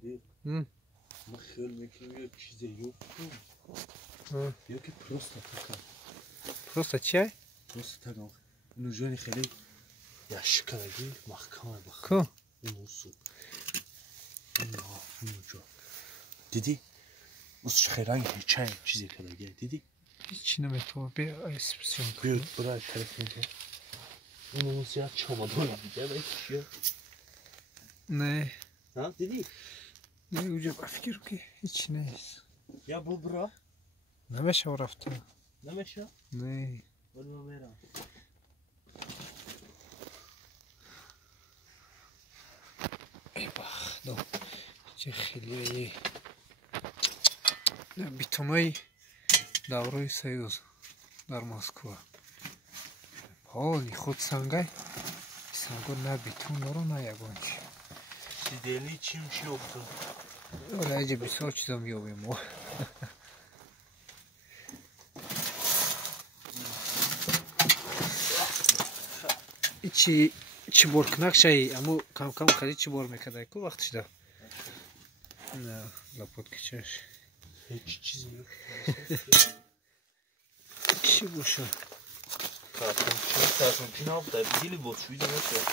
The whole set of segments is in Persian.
صادق ما خیال میکنم یک چیزی یوفتم یا که پروستاتا پروستا چیه؟ پروستاتا نو نوجوانی خیلی یاشکایی محکمه بخیر کو موسو نوجوان دیدی؟ موسو خیلی چای چیزی کلاگه دیدی؟ هیچی نمیتونه بیا اسپسیون کن بیا برای طرف میگه اون موسو یا چمدان میگه باید چیه؟ نه ها دیدی؟ نه اونجا بفکر که هیچ نیست یا بو برا؟ نمیشه رفته نمیشه؟ نه ولی ما میرم ای بخ دو چه خیلی بیتونای دوره سیوز در مسکو حالی خود سنگای سنگو نه بیتون دارو نه یگانچی دیدنی چیم چی افتاد ولی اجه بسیار چیزا میابیم ما چی بار کنک شایی امو کم کم خرید چی بار میکده که وقتش ده نه لپوت کچش هیچ چیزی yok چی باشه kartonki ne yaptı? Dili boş bir de mesela.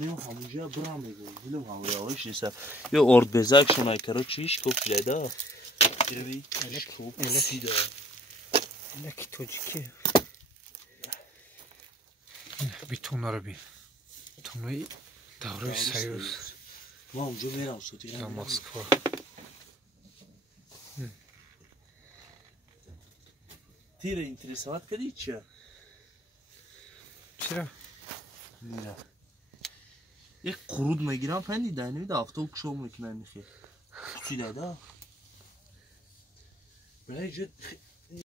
Ne hamurcuya bırakmıyor. Dilim hamur ya işte. Ya ord bezak şuna karo çiş kopya da. Dirbi. Sida. Ne ki tociki. Bitonları bir. Bitonayı davranış sayıyoruz. Tamam cümle olsun. Ya Moskva. Tira interesat kadiçya. Çira. Mira. یک قرود میگیرم پندی دنیمی ده هفته و کشام میکنن میخی چی ده ده؟ برای جد